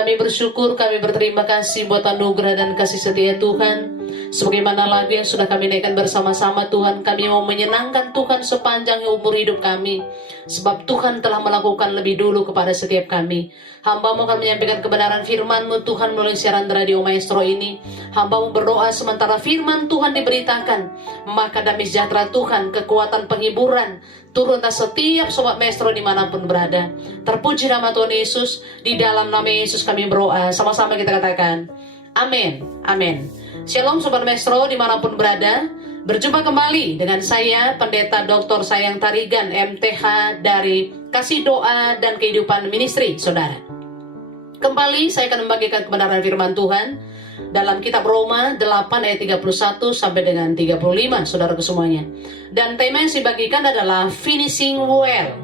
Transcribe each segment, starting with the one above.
Kami bersyukur, kami berterima kasih buat anugerah dan kasih setia Tuhan. Sebagaimana lagu yang sudah kami naikkan bersama-sama Tuhan, kami mau menyenangkan Tuhan sepanjang umur hidup kami. Sebab Tuhan telah melakukan lebih dulu kepada setiap kami. Hamba-Mu akan menyampaikan kebenaran firman-Mu Tuhan melalui siaran radio Maestro ini. Hamba-Mu berdoa sementara firman Tuhan diberitakan, maka damai sejahtera Tuhan, kekuatan penghiburan, turun atas setiap sobat Maestro dimanapun berada. Terpuji nama Tuhan Yesus. Di dalam nama Yesus kami berdoa. Sama-sama kita katakan amin, amin. Shalom sobat Maestro dimanapun berada. Berjumpa kembali dengan saya Pendeta Dr. Sayang Tarigan MTH dari Kasih Doa dan Kehidupan Ministry, saudara. Kembali saya akan membagikan kebenaran firman Tuhan dalam kitab Roma 8 ayat 31 sampai dengan 35, saudaraku semuanya. Dan tema yang saya bagikan adalah finishing well.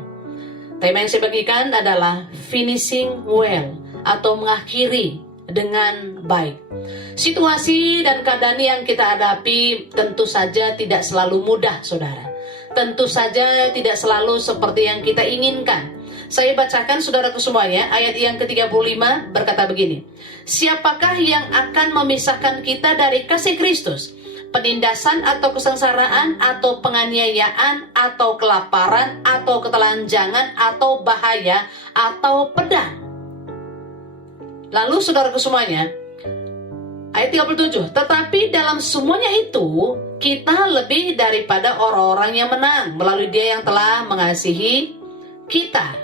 Tema yang saya bagikan adalah finishing well, atau mengakhiri dengan baik. Situasi dan keadaan yang kita hadapi tentu saja tidak selalu mudah, saudara. Tentu saja tidak selalu seperti yang kita inginkan. Saya bacakan saudaraku semuanya, ayat yang ke-35 berkata begini. Siapakah yang akan memisahkan kita dari kasih Kristus? Penindasan atau kesengsaraan atau penganiayaan atau kelaparan atau ketelanjangan atau bahaya atau pedang? Lalu saudaraku semuanya, ayat 37, tetapi dalam semuanya itu kita lebih daripada orang-orang yang menang melalui Dia yang telah mengasihi kita.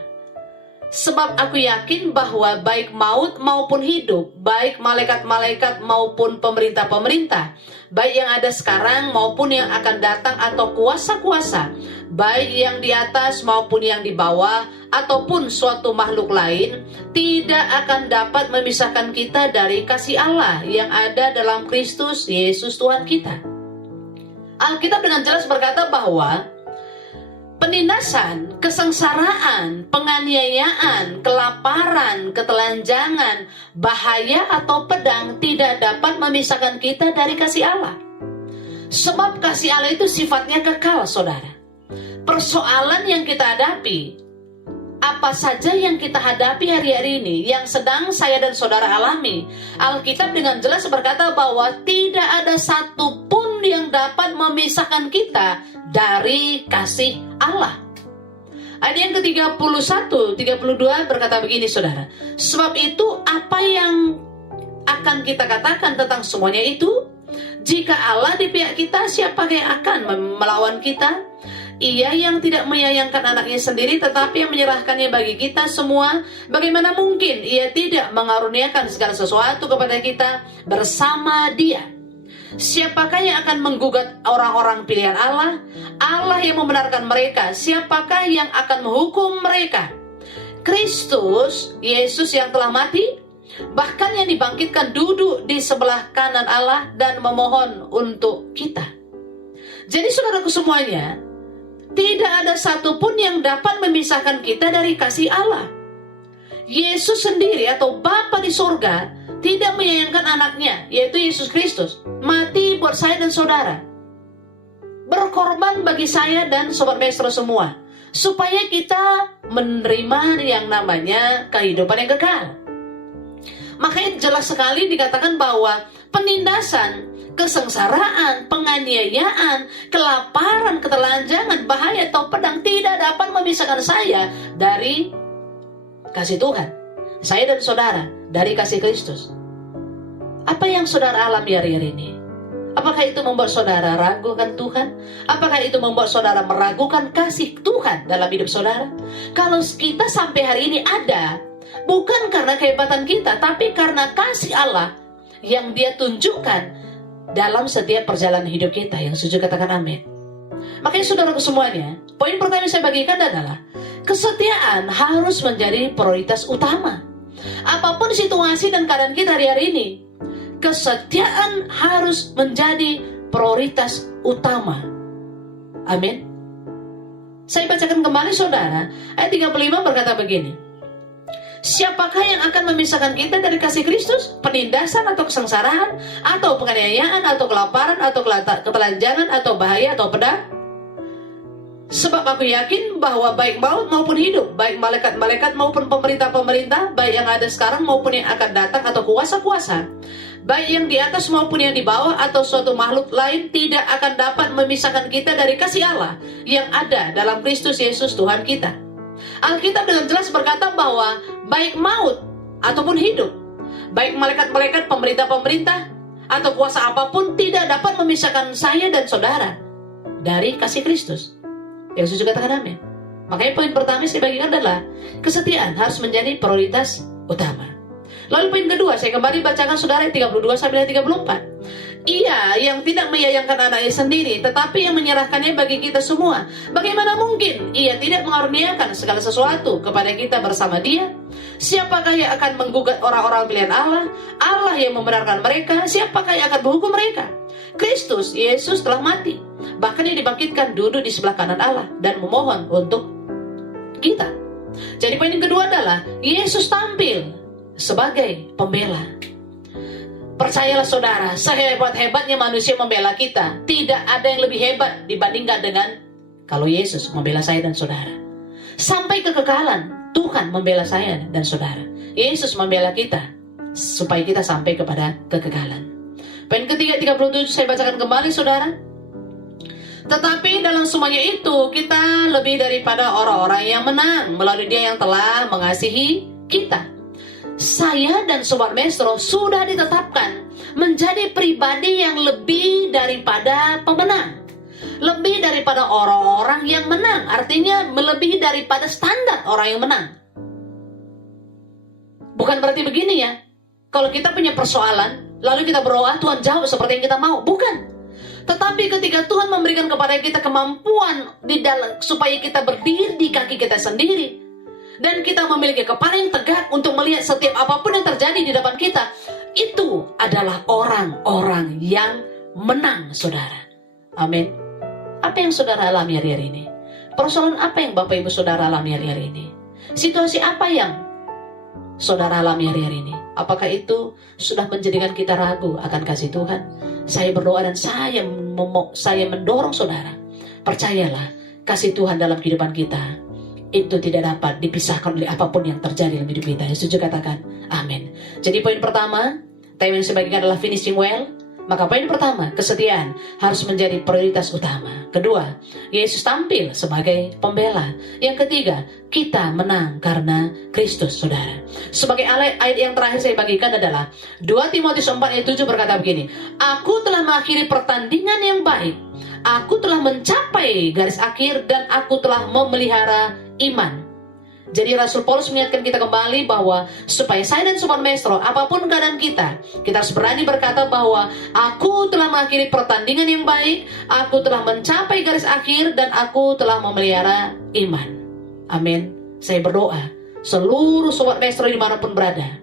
Sebab aku yakin bahwa baik maut maupun hidup, baik malaikat-malaikat maupun pemerintah-pemerintah, baik yang ada sekarang maupun yang akan datang atau kuasa-kuasa, baik yang di atas maupun yang di bawah, ataupun suatu makhluk lain, tidak akan dapat memisahkan kita dari kasih Allah yang ada dalam Kristus Yesus Tuhan kita. Alkitab dengan jelas berkata bahwa penindasan, kesengsaraan, penganiayaan, kelaparan, ketelanjangan, bahaya atau pedang tidak dapat memisahkan kita dari kasih Allah. Sebab kasih Allah itu sifatnya kekal, saudara. Persoalan yang kita hadapi, apa saja yang kita hadapi hari-hari ini, yang sedang saya dan saudara alami, Alkitab dengan jelas berkata bahwa tidak ada satupun yang dapat memisahkan kita dari kasih Allah. Ayat yang ke-31, 32 berkata begini, saudara. Sebab itu apa yang akan kita katakan tentang semuanya itu? Jika Allah di pihak kita, siapa yang akan melawan kita? Ia yang tidak menyayangkan anaknya sendiri, tetapi yang menyerahkannya bagi kita semua. Bagaimana mungkin ia tidak mengaruniakan segala sesuatu kepada kita bersama Dia? Siapakah yang akan menggugat orang-orang pilihan Allah? Allah yang membenarkan mereka. Siapakah yang akan menghukum mereka? Kristus, Yesus yang telah mati, bahkan yang dibangkitkan duduk di sebelah kanan Allah dan memohon untuk kita. Jadi saudaraku semuanya, tidak ada satupun yang dapat memisahkan kita dari kasih Allah. Yesus sendiri atau Bapa di surga tidak menyayangkan anaknya, yaitu Yesus Kristus, mati buat saya dan saudara, berkorban bagi saya dan sobat Maestro semua, supaya kita menerima yang namanya kehidupan yang kekal. Makanya jelas sekali dikatakan bahwa penindasan, kesengsaraan, penganiayaan, kelaparan, ketelanjangan, bahaya atau pedang tidak dapat memisahkan saya dari kasih Tuhan, saya dan saudara dari kasih Kristus. Apa yang saudara alami hari-hari ini? Apakah itu membuat saudara ragukan Tuhan? Apakah itu membuat saudara meragukan kasih Tuhan dalam hidup saudara? Kalau kita sampai hari ini ada, bukan karena kehebatan kita, tapi karena kasih Allah yang Dia tunjukkan dalam setiap perjalanan hidup kita. Yang setuju katakan amin. Makanya saudaraku semuanya, poin pertama yang saya bagikan adalah kesetiaan harus menjadi prioritas utama. Apapun situasi dan keadaan kita hari-hari ini, kesetiaan harus menjadi prioritas utama. Amin. Saya bacakan kembali saudara, ayat 35 berkata begini. Siapakah yang akan memisahkan kita dari kasih Kristus? Penindasan atau kesengsaraan, atau penganiayaan, atau kelaparan, atau ketelanjangan, atau bahaya, atau pedang? Sebab aku yakin bahwa baik maut maupun hidup, baik malaikat-malaikat maupun pemerintah-pemerintah, baik yang ada sekarang maupun yang akan datang atau kuasa-kuasa, baik yang di atas maupun yang di bawah atau suatu makhluk lain, tidak akan dapat memisahkan kita dari kasih Allah yang ada dalam Kristus Yesus Tuhan kita. Alkitab dengan jelas berkata bahwa baik maut ataupun hidup, baik malaikat-malaikat, pemerintah-pemerintah, atau kuasa apapun tidak dapat memisahkan saya dan saudara dari kasih Kristus. Yesus juga katakan amin. Makanya poin pertama saya bagikan adalah kesetiaan harus menjadi prioritas utama. Lalu poin kedua, saya kembali bacakan saudara 32 sampai 34. Ia yang tidak menyayangkan anaknya sendiri, tetapi yang menyerahkannya bagi kita semua. Bagaimana mungkin ia tidak mengaruniakan segala sesuatu kepada kita bersama Dia? Siapakah yang akan menggugat orang-orang pilihan Allah? Allah yang membenarkan mereka. Siapakah yang akan menghukum mereka? Kristus Yesus telah mati, bahkan yang dibangkitkan duduk di sebelah kanan Allah dan memohon untuk kita. Jadi poin yang kedua adalah Yesus tampil sebagai pembela. Percayalah saudara, sehebat-hebatnya manusia membela kita, tidak ada yang lebih hebat dibandingkan dengan kalau Yesus membela saya dan saudara. Sampai kekekalan Tuhan membela saya dan saudara. Yesus membela kita supaya kita sampai kepada kekekalan. Poin ketiga 37 saya bacakan kembali saudara. Tetapi dalam semuanya itu kita lebih daripada orang-orang yang menang melalui Dia yang telah mengasihi kita. Saya dan Sobat Maestro sudah ditetapkan menjadi pribadi yang lebih daripada pemenang, lebih daripada orang-orang yang menang. Artinya melebihi daripada standar orang yang menang. Bukan berarti begini ya, kalau kita punya persoalan lalu kita berdoa, Tuhan jawab seperti yang kita mau. Bukan. Tetapi ketika Tuhan memberikan kepada kita kemampuan di dalam supaya kita berdiri di kaki kita sendiri, dan kita memiliki kepala yang tegak untuk melihat setiap apapun yang terjadi di depan kita, itu adalah orang-orang yang menang, saudara. Amin. Apa yang saudara alami hari-hari ini? Persoalan apa yang Bapak Ibu saudara alami hari-hari ini? Situasi apa yang saudara alami hari-hari ini? Apakah itu sudah menjadikan kita ragu akan kasih Tuhan? Saya berdoa dan saya mendorong saudara, percayalah, kasih Tuhan dalam kehidupan kita itu tidak dapat dipisahkan oleh apapun yang terjadi dalam hidup kita. Yesus juga katakan amin. Jadi poin pertama, tema yang saya bagikan adalah finishing well. Maka poin pertama, kesetiaan harus menjadi prioritas utama. Kedua, Yesus tampil sebagai pembela. Yang ketiga, kita menang karena Kristus, saudara. Sebagai ayat yang terakhir saya bagikan adalah 2 Timotius 4 ayat 7 berkata begini, aku telah mengakhiri pertandingan yang baik, aku telah mencapai garis akhir, dan aku telah memelihara iman. Jadi Rasul Paulus mengingatkan kita kembali bahwa supaya saya dan Sobat Maestro, apapun keadaan kita harus berani berkata bahwa aku telah mengakhiri pertandingan yang baik, aku telah mencapai garis akhir, dan aku telah memelihara iman. Amin. Saya berdoa seluruh Sobat Maestro dimanapun berada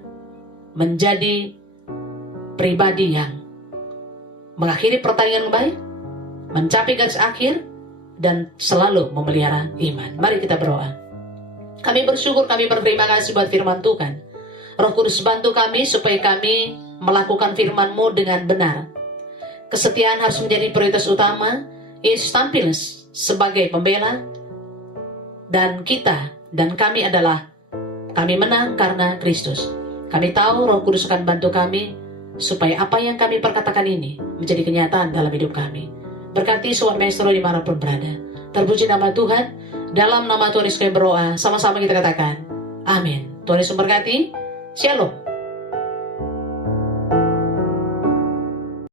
menjadi pribadi yang mengakhiri pertandingan yang baik, mencapai garis akhir, dan selalu memelihara iman. Mari kita berdoa. Kami bersyukur, kami berterima kasih buat firman Tuhan. Roh Kudus bantu kami supaya kami melakukan firman-Mu dengan benar. Kesetiaan harus menjadi prioritas utama. Yesus tampil sebagai pembela, dan kita dan kami menang karena Kristus. Kami tahu Roh Kudus akan bantu kami supaya apa yang kami perkatakan ini menjadi kenyataan dalam hidup kami. Berkati Sobat Maestro dimanapun berada. Terpuji nama Tuhan. Dalam nama Tuhan Yesus kami berdoa. Sama-sama kita katakan amin. Tuhan Yesus memberkati. Shalom.